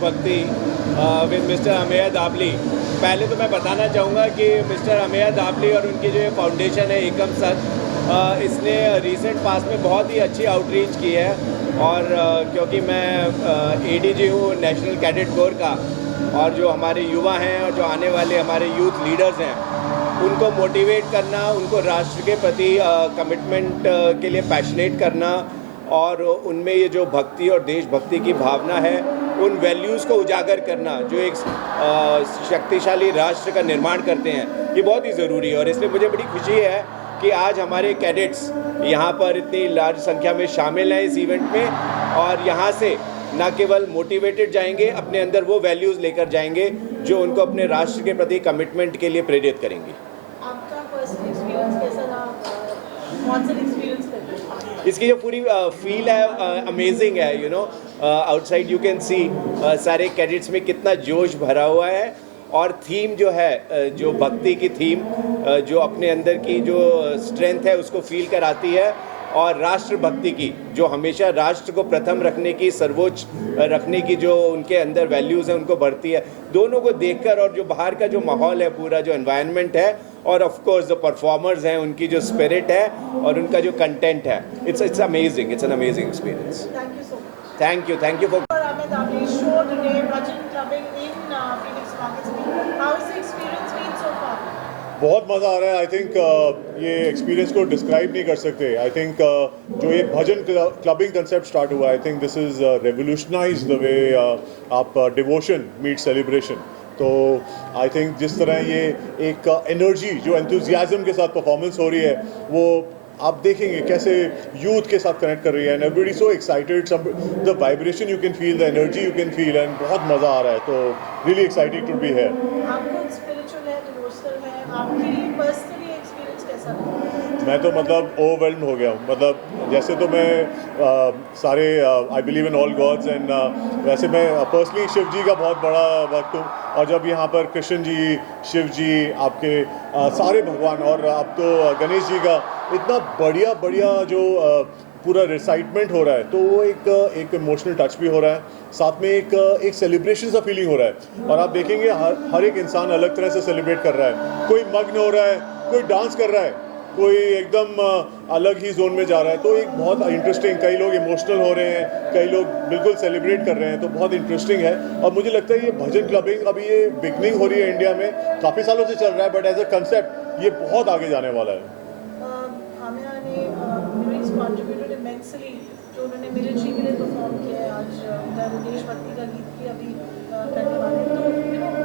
देशभक्ति with mister Ameya दाबली। पहले तो मैं बताना चाहूँगा कि मिस्टर अमेय दाबली और उनकी जो फाउंडेशन है एकम सत, इसने रिसेंट पास में बहुत ही अच्छी आउटरीच की है। और क्योंकि मैं एडीजी हूँ नेशनल कैडेट कोर का, और जो हमारे युवा हैं और जो आने वाले हमारे यूथ लीडर्स हैं उनको मोटिवेट करना, उनको राष्ट्र के प्रति कमिटमेंट के लिए पैशनेट करना, और उनमें ये जो भक्ति और देशभक्ति की भावना है उन वैल्यूज़ को उजागर करना जो एक शक्तिशाली राष्ट्र का निर्माण करते हैं, ये बहुत ही ज़रूरी है। और इसलिए मुझे बड़ी खुशी है कि आज हमारे कैडेट्स यहाँ पर इतनी लार्ज संख्या में शामिल हैं इस इवेंट में, और यहाँ से न केवल मोटिवेटेड जाएंगे, अपने अंदर वो वैल्यूज़ लेकर जाएंगे जो उनको अपने राष्ट्र के प्रति कमिटमेंट के लिए प्रेरित करेंगी। आपका पर्सनल एक्सपीरियंस कैसा रहा? कौन सा एक्सपीरियंस करते हैं? इसकी जो पूरी फील है अमेजिंग है। आउटसाइड यू कैन सी सारे कैडेट्स में कितना जोश भरा हुआ है, और थीम जो है जो भक्ति की थीम जो अपने अंदर की जो स्ट्रेंथ है उसको फील कराती है, और राष्ट्र भक्ति की जो हमेशा राष्ट्र को प्रथम रखने की, सर्वोच्च रखने की जो उनके अंदर वैल्यूज़ हैं उनको बढ़ती है। दोनों को देखकर, और जो बाहर का जो माहौल है, पूरा जो एनवायरनमेंट है, और ऑफ कोर्स जो परफॉर्मर्स हैं उनकी जो स्पिरिट है और उनका जो कंटेंट है, it's amazing, it's an amazing experience. Thank you so much. Thank you for Ahmed Abli show today, Bhajan clubbing in Phoenix Markets. How has the experience been so far? बहुत मज़ा आ रहा है। आई थिंक ये experience को describe नहीं कर सकते। आई थिंक जो ये भजन क्लबिंग कंसेप्ट स्टार्ट हुआ, I think this is revolutionise the way आप डिवोशन मीट सेलिब्रेशन। तो आई थिंक जिस तरह ये एक एनर्जी जो एंथुजियाज्म के साथ परफॉर्मेंस हो रही है, वो आप देखेंगे कैसे यूथ के साथ कनेक्ट कर रही है, एंड एवरीबॉडी सो एक्साइटेड, सब the vibration you can feel, the energy you can feel, and बहुत मज़ा आ रहा है। तो really excited to be here. आपको स्पिरिचुअल है, डिवोशनल है, आपके लिए पर्सनली एक्सपीरियंस कैसा रहा? मैं तो मतलब ओवरवेल्म हो गया हूँ। मतलब जैसे तो मैं सारे I believe in all gods, and वैसे मैं पर्सनली शिव जी का बहुत बड़ा भक्त हूँ, और जब यहाँ पर कृष्ण जी, शिव जी, आपके सारे भगवान, और अब तो गणेश जी का इतना बढ़िया जो पूरा रिसाइटमेंट हो रहा है, तो वो एक इमोशनल टच भी हो रहा है, साथ में एक सेलिब्रेशन सा फीलिंग हो रहा है। और आप देखेंगे हर एक इंसान अलग तरह से सेलिब्रेट कर रहा है। कोई मग्न हो रहा है, कोई डांस कर रहा है, कोई एकदम अलग ही जोन में जा रहा है। तो एक बहुत इंटरेस्टिंग, कई लोग इमोशनल हो रहे हैं, कई लोग बिल्कुल सेलिब्रेट कर रहे हैं, तो बहुत इंटरेस्टिंग है। और मुझे लगता है ये भजन क्लबिंग अभी ये बिगनिंग हो रही है इंडिया में, काफ़ी सालों से चल रहा है, बट एज अ कंसेप्ट ये बहुत आगे जाने वाला है। आमिया ने contributed immensely, जो उन्होंने मिलिट्री के लिए परफॉर्म किया है। आज उनका देशभक्ति का गीत भी अभी करने वाले हैं। तो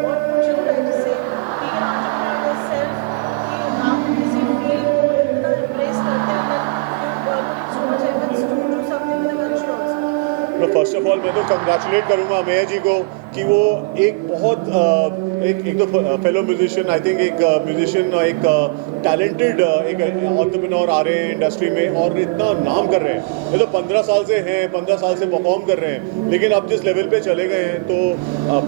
what should I just say, being an entrepreneur yourself, कि आप किसी फील्ड को इतना embrace करते हैं, that you're putting so much efforts to do something in the country also. तो फर्स्ट ऑफ ऑल मैं तो कंग्रेचुलेट करूँगा अमेय जी को कि वो एक बहुत एक तो फेलो म्यूजिशियन, आई थिंक एक म्यूजिशियन, एक टैलेंटेड एक एंटरप्रेन्योर आ रहे हैं इंडस्ट्री में, और इतना नाम कर रहे हैं। ये तो 15 साल से हैं, 15 साल से परफॉर्म कर रहे हैं, लेकिन अब जिस लेवल पे चले गए हैं, तो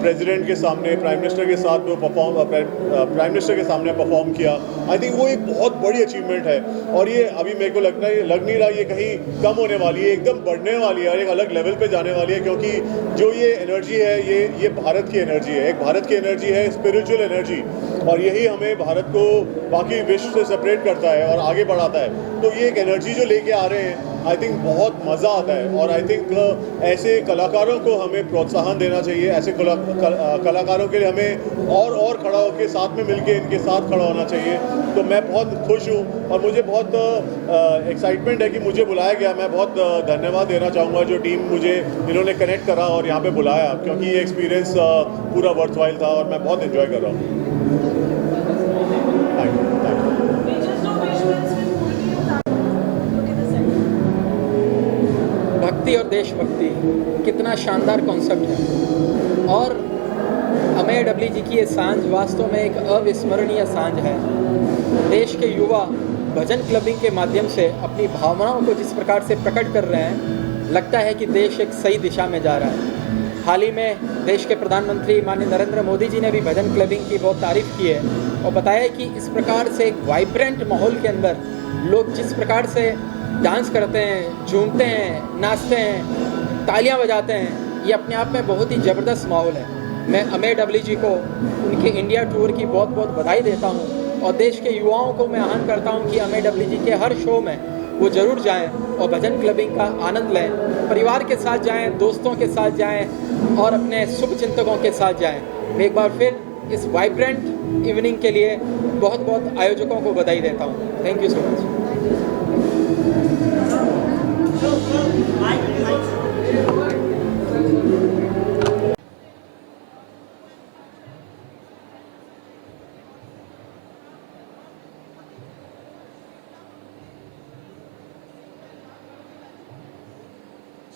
प्रेसिडेंट के सामने, प्राइम मिनिस्टर के साथ वो प्राइम मिनिस्टर के सामने परफॉर्म किया। आई थिंक वो एक बहुत बड़ी अचीवमेंट है, और ये अभी मेरे को लग नहीं रहा ये कहीं कम होने वाली है, एकदम बढ़ने वाली है और एक अलग लेवल पे जाने वाली है। क्योंकि जो ये एनर्जी है, ये भारत की एनर्जी है, एक भारत की एनर्जी है, स्पिरिचुअल एनर्जी, और यही हमें भारत को बाकी विश्व से सेपरेट करता है और आगे बढ़ाता है। तो ये एक एनर्जी जो लेके आ रहे हैं, आई थिंक बहुत मज़ा आता है। और आई थिंक ऐसे कलाकारों को हमें प्रोत्साहन देना चाहिए, ऐसे कलाकारों के लिए हमें और खड़ा होकर साथ में मिलके इनके साथ खड़ा होना चाहिए। तो मैं बहुत खुश हूँ, और मुझे बहुत एक्साइटमेंट है कि मुझे बुलाया गया। मैं बहुत धन्यवाद देना चाहूँगा जो टीम मुझे इन्होंने कनेक्ट करा और यहाँ पे बुलाया, क्योंकि ये एक्सपीरियंस पूरा वर्थवाइल था, और मैं बहुत एंजॉय कर रहा हूँ। भक्ति और देशभक्ति कितना शानदार कॉन्सेप्ट है, और अमेय डबली जी की ये सांझ वास्तव में एक अविस्मरणीय सांझ है। देश के युवा भजन क्लबिंग के माध्यम से अपनी भावनाओं को जिस प्रकार से प्रकट कर रहे हैं, लगता है कि देश एक सही दिशा में जा रहा है। हाल ही में देश के प्रधानमंत्री माननीय नरेंद्र मोदी जी ने भी भजन क्लबिंग की बहुत तारीफ़ की है, और बताया कि इस प्रकार से एक वाइब्रेंट माहौल के अंदर लोग जिस प्रकार से डांस करते हैं, झूमते हैं, नाचते हैं, तालियां बजाते हैं, ये अपने आप में बहुत ही ज़बरदस्त माहौल है। मैं अमेय डबली जी को उनके इंडिया टूर की बहुत बहुत बधाई देता हूँ और देश के युवाओं को मैं आह्वान करता हूँ कि अमेय डबली जी के हर शो में वो ज़रूर जाएं और भजन क्लबिंग का आनंद लें। परिवार के साथ जाएं, दोस्तों के साथ जाएं और अपने शुभ चिंतकों के साथ जाएं। मैं एक बार फिर इस वाइब्रेंट इवनिंग के लिए बहुत बहुत आयोजकों को बधाई देता हूँ। Thank you so much.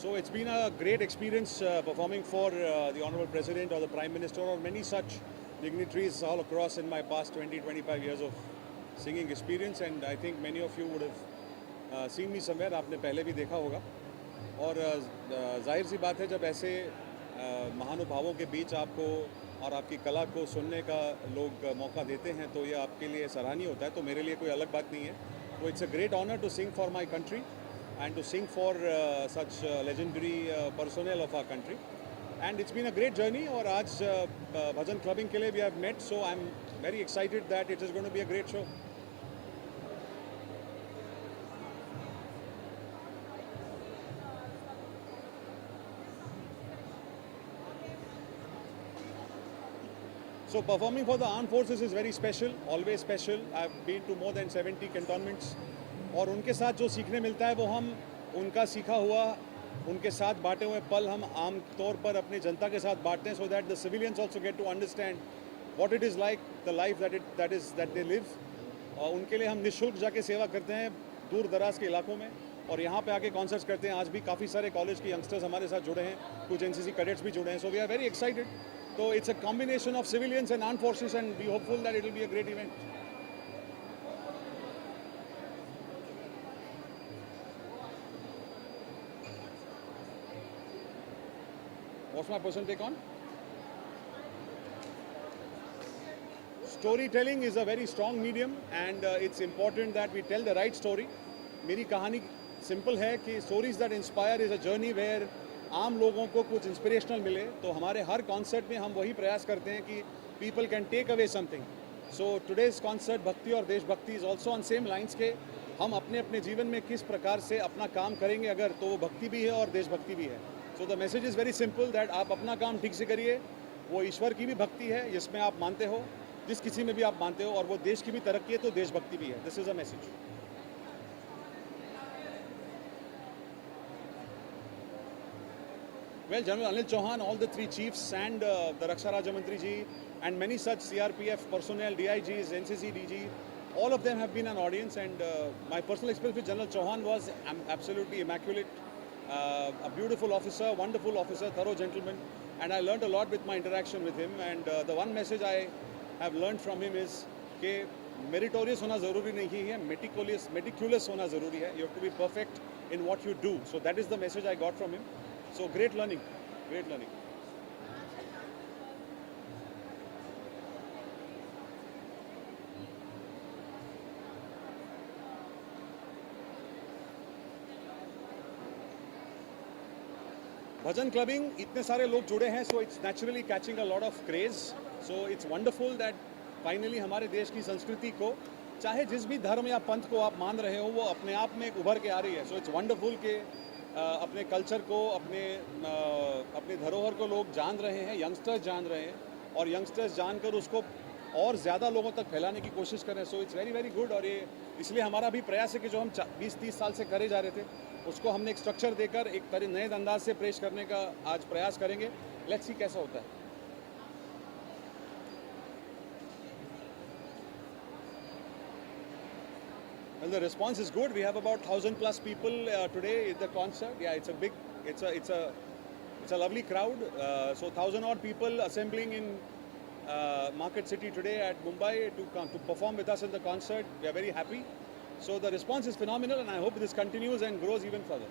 So it's been a great experience performing for the Honorable President or the Prime Minister or many such dignitaries all across in my past 20-25 years of singing experience, and I think many of you would have seen me somewhere. आपने पहले भी देखा होगा और जाहिर सी बात है जब ऐसे महानुभावों के बीच आपको और आपकी कला को सुनने का लोग मौका देते हैं तो ये आपके लिए सराहनीय होता है। तो मेरे लिए कोई अलग बात नहीं है। तो it's a great honour to sing for my country and to sing for such legendary personnel of our country, and it's been a great journey. और आज भजन क्लबिंग के लिए we have met, so I'm very excited that it is going to be a great show. So performing for the armed forces is very special, always special. I've been to more than 70 cantonments. और उनके साथ जो सीखने मिलता है वो हम उनका सीखा हुआ उनके साथ बांटे हुए पल हम आम तौर पर अपनी जनता के साथ बांटते हैं, so that the civilians also get to understand what it is like the life that they live. और उनके लिए हम निःशुल्क जाके सेवा करते हैं दूर दराज के इलाकों में और यहाँ पे आके कॉन्सर्ट्स करते हैं। आज भी काफ़ी सारे कॉलेज के यंगस्टर्स हमारे साथ जुड़े हैं, कुछ एनसीसी कैडेट्स भी जुड़े हैं, so we are very excited. तो it's a combination of civilians and armed forces and we hopeful that it will be a great event. What's my personal take on? Storytelling is a very strong medium and it's important that we tell the right story. मेरी कहानी simple है कि stories that inspire is a journey where आम लोगों को कुछ inspirational मिले। तो हमारे हर कॉन्सर्ट में हम वही प्रयास करते हैं कि people can take away something. So today's concert भक्ति और देशभक्ति is also on same lines के हम अपने अपने जीवन में किस प्रकार से अपना काम करेंगे अगर तो वो भक्ति भी है और देशभक्ति भी है। So the message is very simple that आप अपना काम ठीक से करिए, वो ईश्वर की भी भक्ति है जिसमें आप मानते हो, जिस किसी में भी आप मानते हो, और वो देश की भी तरक्की है तो देशभक्ति भी है। This is a message. Well, General Anil Chauhan, all the three chiefs and the Raksha Raja Mantri ji and many such CRPF personnel, DIGs, NCC DG, all of them have been an audience, and my personal experience with General Chauhan was absolutely immaculate. A beautiful officer, wonderful officer, thorough gentleman, and I learned a lot with my interaction with him. And the one message I have learned from him is कि meritorious होना ज़रूरी नहीं है, meticulous होना ज़रूरी है. You have to be perfect in what you do. So that is the message I got from him. So great learning, great learning. Bhajan clubbing इतने सारे लोग जुड़े हैं, so it's naturally catching a lot of craze. So it's wonderful that finally हमारे देश की संस्कृति को, चाहे जिस भी धर्म या पंथ को आप मान रहे हो, वो अपने आप में एक उभर के आ रही है. सो इट्स वंडरफुल कि अपने कल्चर को, अपने धरोहर को लोग जान रहे हैं, यंगस्टर्स जान रहे हैं, और यंगस्टर्स जानकर उसको और ज़्यादा लोगों तक फैलाने की कोशिश कर रहे हैं. So it's very very good. और ये इसलिए हमारा भी प्रयास है कि जो हम 20-30 साल से करे जा रहे थे उसको हमने एक स्ट्रक्चर देकर एक तरह नए अंदाज से पेश करने का आज प्रयास करेंगे. लेट्स सी कैसा होता है. Well, the response is good. We have about 1,000+ people today at the concert. Yeah, it's a lovely crowd. So 1,000 odd people assembling in Market City today at Mumbai to perform with us in the concert. We are very happy. So the response is phenomenal, and I hope this continues and grows even further.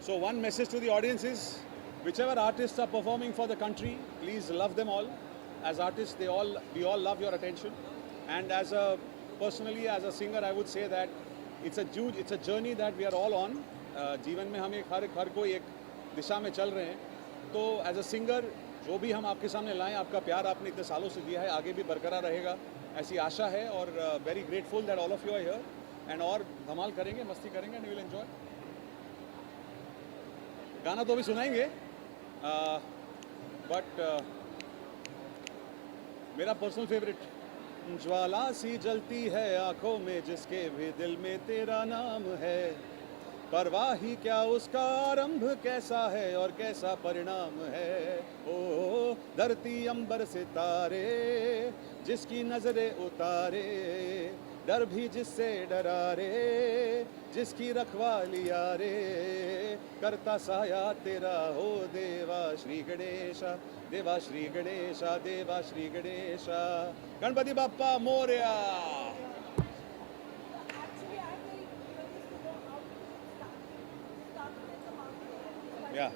So one message to the audience is, whichever artists are performing for the country, please love them all. As artists, we all love your attention. And as a personally as a singer I would say that it's a journey that we are all on. जीवन में हम एक हर कोई एक दिशा में चल रहे हैं, तो एज अ सिंगर जो भी हम आपके सामने लाएं, आपका प्यार आपने इतने सालों से दिया है, आगे भी बरकरार रहेगा ऐसी आशा है, और very grateful that all of you are here and और धमाल करेंगे, मस्ती करेंगे एंड वी विल एंजॉय. गाना तो अभी सुनाएंगे, बट मेरा पर्सनल फेवरेट, ज्वाला सी जलती है आंखों में जिसके भी दिल में तेरा नाम है, परवाह ही क्या उसका आरंभ कैसा है और कैसा परिणाम है. ओ धरती अंबर सितारे जिसकी नजरें उतारे, डर भी जिससे डरा रे, जिसकी रखवाली रे, करता साया तेरा हो देवा श्री गणेशा, देवा श्री गणेशा, देवा Shri Ganesha. Ganpati Bappa Morya. Yeah.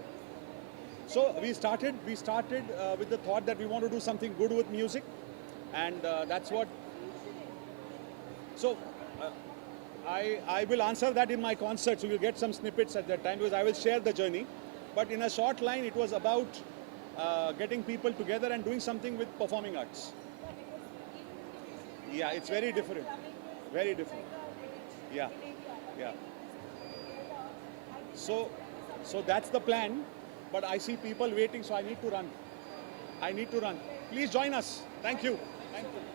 So we started with the thought that we want to do something good with music, and that's what. So I will answer that in my concert, so you'll get some snippets at that time because I will share the journey. But in a short line, it was about getting people together and doing something with performing arts. Yeah, it's very different. Very different. Yeah, yeah. So that's the plan, but I see people waiting, so I need to run. Please join us. Thank you. Thank you.